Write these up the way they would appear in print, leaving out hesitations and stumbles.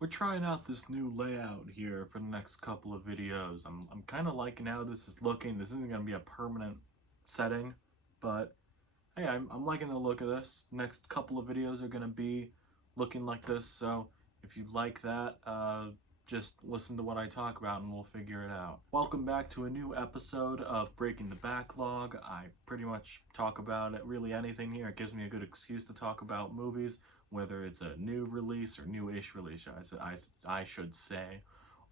We're trying out this new layout here for the next couple of videos. I'm kind of liking how this is looking. This isn't going to be a permanent setting, but hey, I'm liking the look of this. Next couple of videos are going to be looking like this, so if you like that, just listen to what I talk about and we'll figure it out. Welcome back to a new episode of Breaking the Backlog. I pretty much talk about it, really anything here. It gives me a good excuse to talk about movies, whether it's a new release or new-ish release, I should say,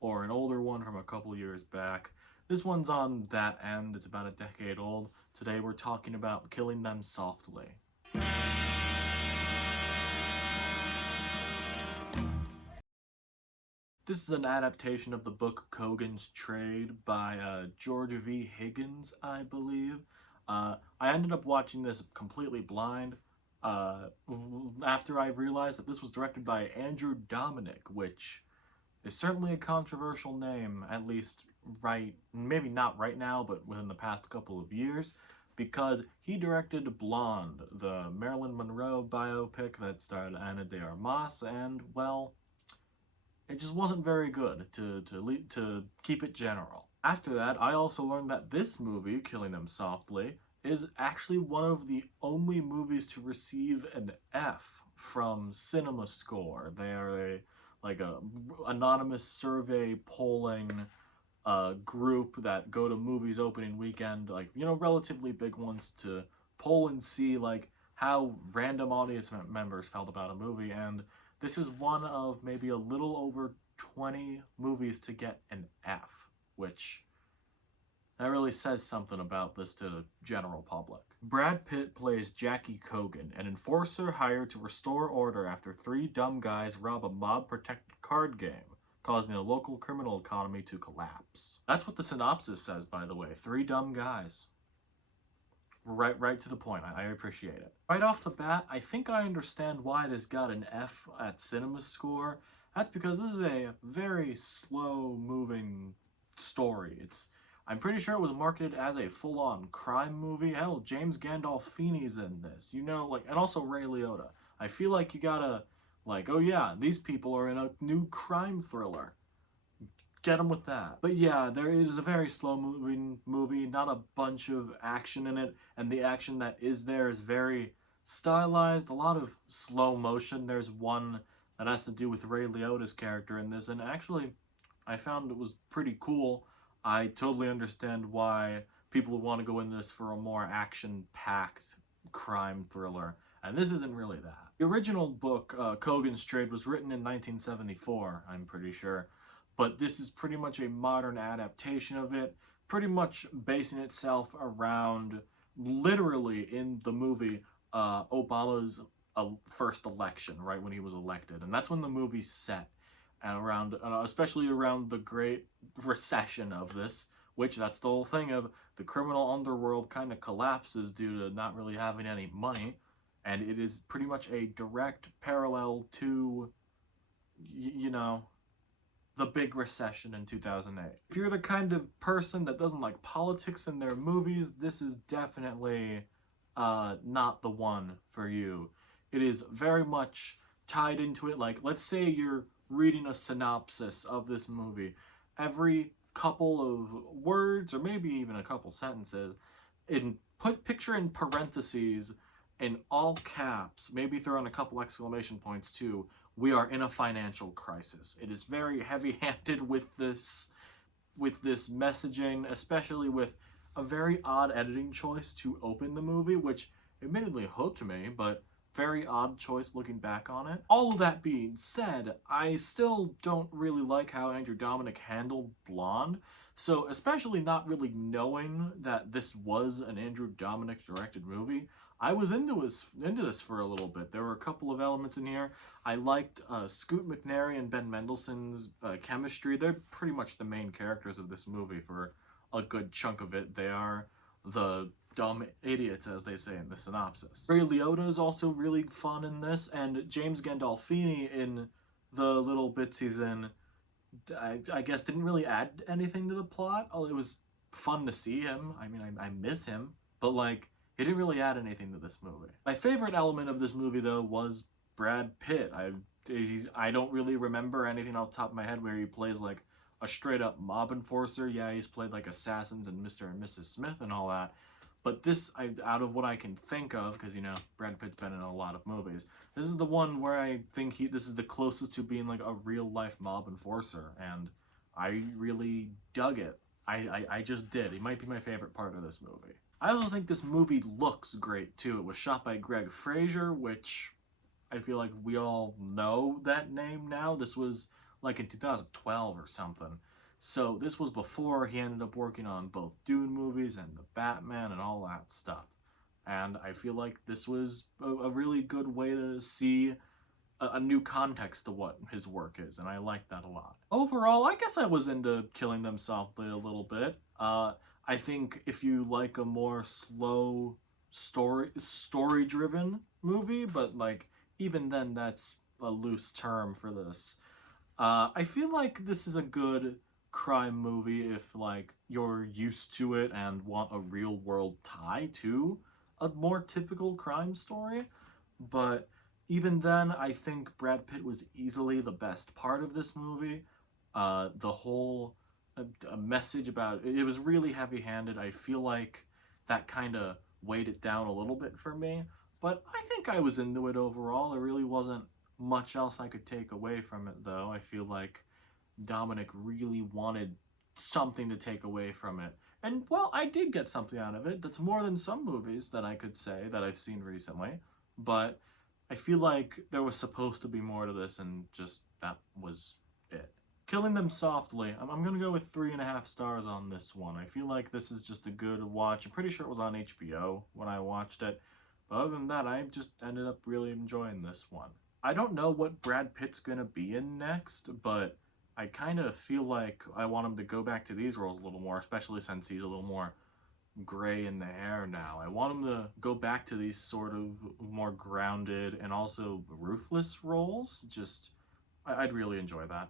or an older one from a couple years back. This one's on that end. It's about a decade old. Today we're talking about Killing Them Softly. This is an adaptation of the book Cogan's Trade by George V. Higgins, I believe. I ended up watching this completely blind after I realized that this was directed by Andrew Dominik, which is certainly a controversial name, at least maybe not right now, but within the past couple of years, because he directed Blonde, the Marilyn Monroe biopic that starred Ana de Armas, and, well, it just wasn't very good, to keep it general. After that, I also learned that this movie, Killing Them Softly, is actually one of the only movies to receive an F from CinemaScore. They are like a anonymous survey polling group that go to movies opening weekend, like, you know, relatively big ones, to poll and see like how random audience members felt about a movie, and this is one of maybe a little over 20 movies to get an F, which that really says something about this to the general public. Brad Pitt plays Jackie Cogan, an enforcer hired to restore order after three dumb guys rob a mob-protected card game, causing the local criminal economy to collapse. That's what the synopsis says, by the way. Three dumb guys. Right to the point. I appreciate it. Right off the bat, I think I understand why this got an F at CinemaScore. That's because this is a very slow-moving story. I'm pretty sure it was marketed as a full-on crime movie. Hell, James Gandolfini's in this. You know, like, and also Ray Liotta. I feel like you gotta, like, oh yeah, these people are in a new crime thriller. Get them with that. But yeah, there is a very slow-moving movie, not a bunch of action in it, and the action that is there is very stylized, a lot of slow motion. There's one that has to do with Ray Liotta's character in this, and actually, I found it was pretty cool. I totally understand why people would want to go into this for a more action-packed crime thriller, and this isn't really that. The original book, Cogan's Trade, was written in 1974, I'm pretty sure, but this is pretty much a modern adaptation of it, pretty much basing itself around, literally in the movie, Obama's first election, right when he was elected, and that's when the movie's set, and around, especially around the Great Recession of this, which that's the whole thing of the criminal underworld kind of collapses due to not really having any money, and it is pretty much a direct parallel to, you know, the big recession in 2008. If you're the kind of person that doesn't like politics in their movies, this is definitely not the one for you. It is very much tied into it. Like, let's say you're reading a synopsis of this movie. Every couple of words, or maybe even a couple sentences, picture in parentheses, in all caps, maybe throw in a couple exclamation points too, we are in a financial crisis. It is very heavy-handed with this messaging, especially with a very odd editing choice to open the movie, which admittedly hooked me, but very odd choice looking back on it. All of that being said, I still don't really like how Andrew Dominik handled Blonde, so especially not really knowing that this was an Andrew Dominik directed movie, I was into this for a little bit. There were a couple of elements in here. I liked Scoot McNairy and Ben Mendelsohn's chemistry. They're pretty much the main characters of this movie for a good chunk of it. They are the dumb idiots, as they say in the synopsis. Ray Liotta is also really fun in this, and James Gandolfini in the little bits he's in, I guess didn't really add anything to the plot. Oh, it was fun to see him. I mean, I miss him, but like, he didn't really add anything to this movie. My favorite element of this movie, though, was Brad Pitt. I I don't really remember anything off the top of my head where he plays like a straight up mob enforcer. Yeah, he's played like assassins and Mr. and Mrs. Smith and all that. But this, out of what I can think of, because Brad Pitt's been in a lot of movies, this is the one where I think this is the closest to being like a real life mob enforcer, and I really dug it. I just did. It might be my favorite part of this movie. I also think this movie looks great too. It was shot by Greg Fraser, which I feel like we all know that name now. This was like in 2012 or something. So this was before he ended up working on both Dune movies and the Batman and all that stuff. And I feel like this was a really good way to see a new context to what his work is, and I like that a lot. Overall, I guess I was into Killing Them Softly a little bit. I think if you like a more slow story driven movie, but like even then that's a loose term for this. I feel like this is a good crime movie if like you're used to it and want a real world tie to a more typical crime story. But even then, I think Brad Pitt was easily the best part of this movie. The whole message about it was really heavy-handed. I feel like that kind of weighed it down a little bit for me, but I think I was into it overall. There really wasn't much else I could take away from it, though. I feel like Dominik really wanted something to take away from it. And, well, I did get something out of it. That's more than some movies that I could say that I've seen recently. But I feel like there was supposed to be more to this, and just that was it. Killing Them Softly, I'm gonna go with 3.5 stars on this one. I feel like this is just a good watch. I'm pretty sure it was on HBO when I watched it. But other than that, I just ended up really enjoying this one. I don't know what Brad Pitt's gonna be in next, but I kind of feel like I want him to go back to these roles a little more, especially since he's a little more gray in the hair now. I want him to go back to these sort of more grounded and also ruthless roles. Just, I'd really enjoy that.